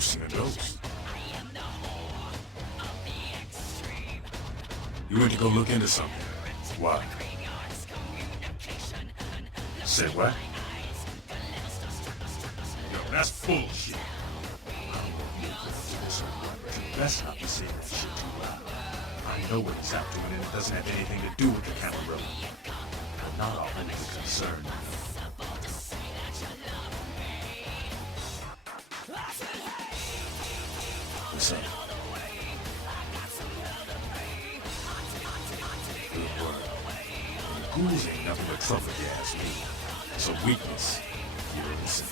You've seen a ghost. You went to go look into something. Why? Said what? Yo, that's bullshit. I don't know if you're going to do this or what, but you best not be saying that shit too loud. I know what he's out doing and it doesn't have anything to do with the Camarilla. I'm not all overly concerned. What's up? Good word. The ghouls ain't nothing but trouble if you ask me. It's a weakness. You don't listen.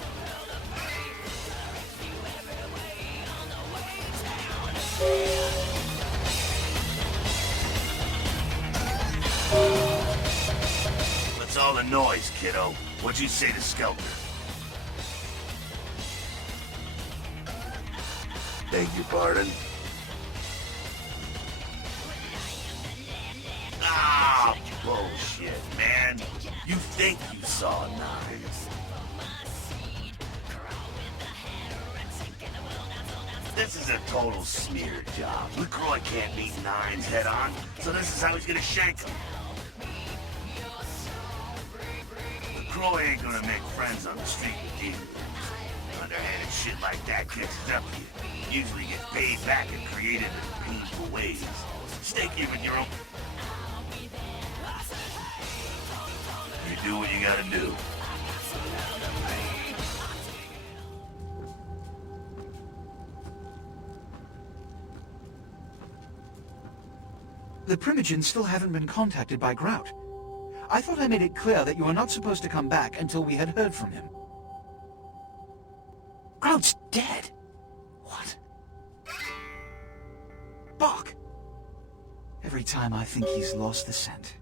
What's all the noise, kiddo? What'd you say to Skelter? Beg your pardon? Ah, bullshit, man. You think you saw Nines. This is a total smear job. LaCroix can't beat Nines head on, so this is how he's gonna shank him. LaCroix ain't gonna make friends on the street with demons. Underhanded shit like that catches up to you. Usually get paid back and created in painful ways. Stay with your own. You do what you gotta do. The Primogens still haven't been contacted by Grout. I thought I made it clear that you were not supposed to come back until we had heard from him. Grout's dead? What? Bach! Every time I think he's lost the scent.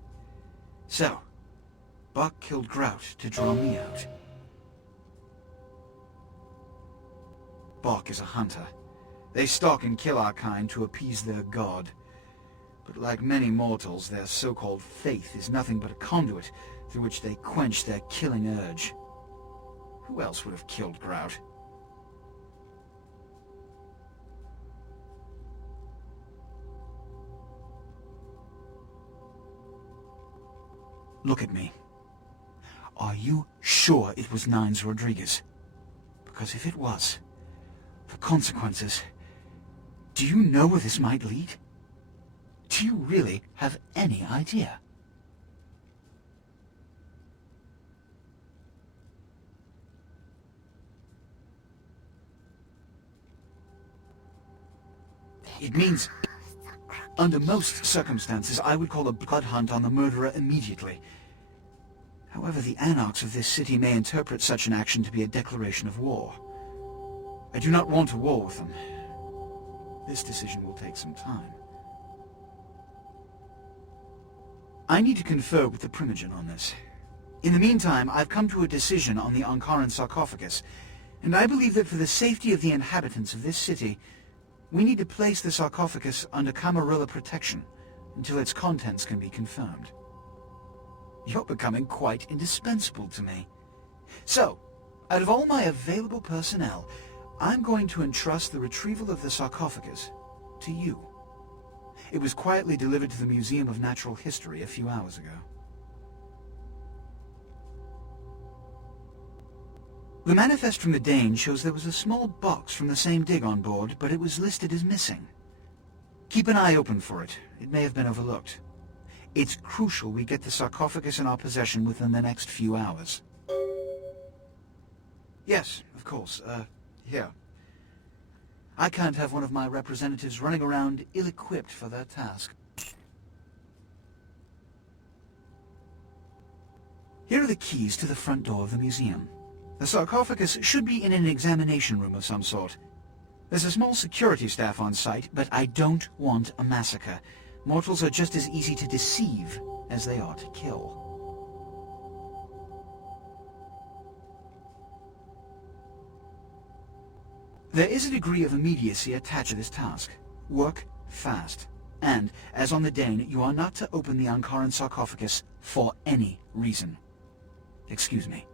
So, Bach killed Grout to draw me out. Bach is a hunter. They stalk and kill our kind to appease their god. But like many mortals, their so-called faith is nothing but a conduit through which they quench their killing urge. Who else would have killed Grout? Look at me. Are you sure it was Nines Rodriguez? Because if it was, the consequences... Do you know where this might lead? Do you really have any idea? It means, under most circumstances, I would call a blood hunt on the murderer immediately. However, the anarchs of this city may interpret such an action to be a declaration of war. I do not want a war with them. This decision will take some time. I need to confer with the Primogen on this. In the meantime, I've come to a decision on the Ankaran sarcophagus, and I believe that for the safety of the inhabitants of this city, we need to place the sarcophagus under Camarilla protection until its contents can be confirmed. You're becoming quite indispensable to me. So, out of all my available personnel, I'm going to entrust the retrieval of the sarcophagus to you. It was quietly delivered to the Museum of Natural History a few hours ago. The manifest from the Dane shows there was a small box from the same dig on board, but it was listed as missing. Keep an eye open for it. It may have been overlooked. It's crucial we get the sarcophagus in our possession within the next few hours. Yes, of course. Here. I can't have one of my representatives running around ill-equipped for their task. Here are the keys to the front door of the museum. The sarcophagus should be in an examination room of some sort. There's a small security staff on site, but I don't want a massacre. Mortals are just as easy to deceive as they are to kill. There is a degree of immediacy attached to this task. Work fast. And, as on the Dane, you are not to open the Ankaran sarcophagus for any reason. Excuse me.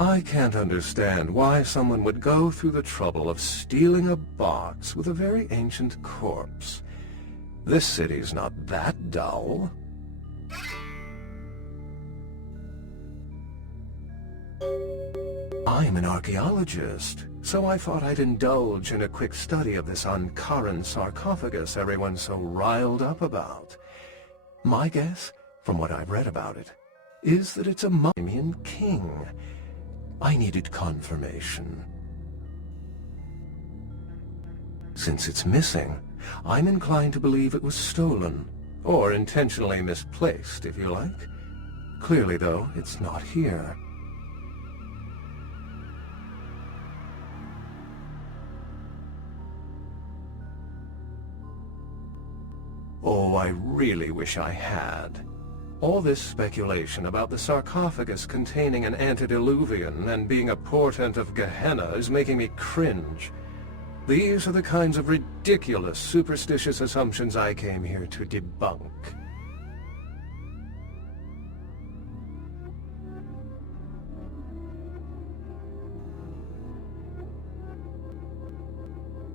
I can't understand why someone would go through the trouble of stealing a box with a very ancient corpse. This city's not that dull. I'm an archaeologist, so I thought I'd indulge in a quick study of this Ankaran sarcophagus everyone's so riled up about. My guess, from what I've read about it, is that it's a Mummian king. I needed confirmation. Since it's missing, I'm inclined to believe it was stolen, or intentionally misplaced, if you like. Clearly, though, it's not here. Oh, I really wish I had. All this speculation about the sarcophagus containing an antediluvian and being a portent of Gehenna is making me cringe. These are the kinds of ridiculous, superstitious assumptions I came here to debunk.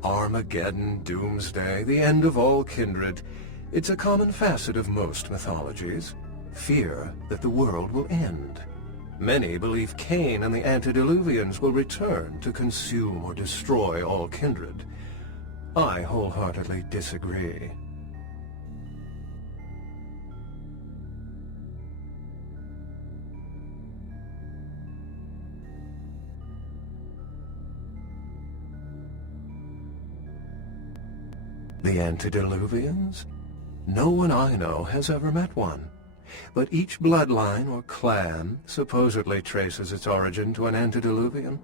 Armageddon, doomsday, the end of all kindred. It's a common facet of most mythologies. Fear that the world will end. Many believe Cain and the antediluvians will return to consume or destroy all kindred. I wholeheartedly disagree. The antediluvians? No one I know has ever met one. But each bloodline or clan supposedly traces its origin to an antediluvian.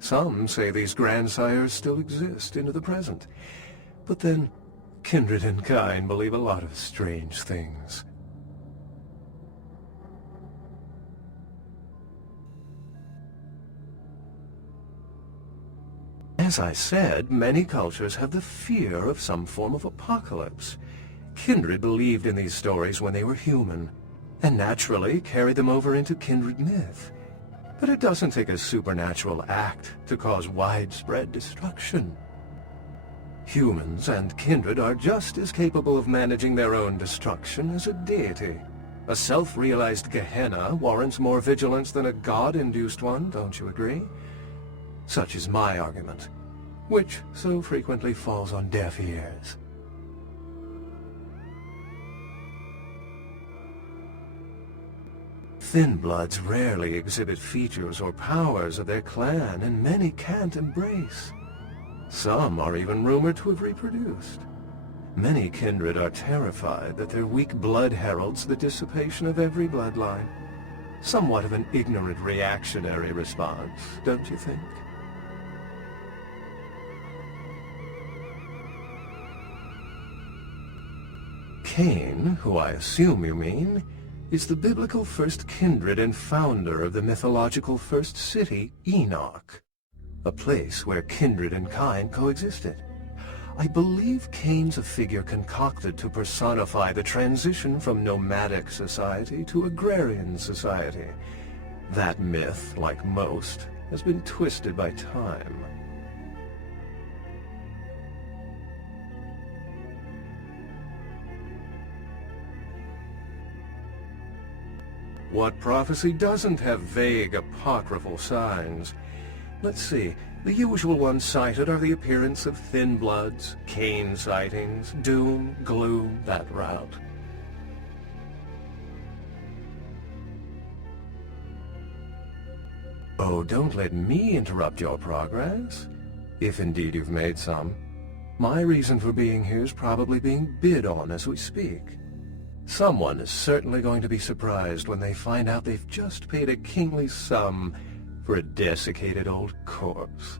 Some say these grandsires still exist into the present. But then, kindred and kind believe a lot of strange things. As I said, many cultures have the fear of some form of apocalypse. Kindred believed in these stories when they were human, and naturally carried them over into kindred myth. But it doesn't take a supernatural act to cause widespread destruction. Humans and kindred are just as capable of managing their own destruction as a deity. A self-realized Gehenna warrants more vigilance than a god-induced one, don't you agree? Such is my argument, which so frequently falls on deaf ears. Thin Bloods rarely exhibit features or powers of their clan, and many can't embrace. Some are even rumored to have reproduced. Many kindred are terrified that their weak blood heralds the dissipation of every bloodline. Somewhat of an ignorant reactionary response, don't you think? Cain, who I assume you mean, is the biblical first kindred and founder of the mythological first city, Enoch, a place where kindred and kind coexisted. I believe Cain's a figure concocted to personify the transition from nomadic society to agrarian society. That myth, like most, has been twisted by time. What prophecy doesn't have vague apocryphal signs? Let's see. The usual ones cited are the appearance of Thin Bloods, Cain sightings, doom, gloom, that route. Oh, don't let me interrupt your progress, if indeed you've made some. My reason for being here is probably being bid on as we speak. Someone is certainly going to be surprised when they find out they've just paid a kingly sum for a desiccated old corpse.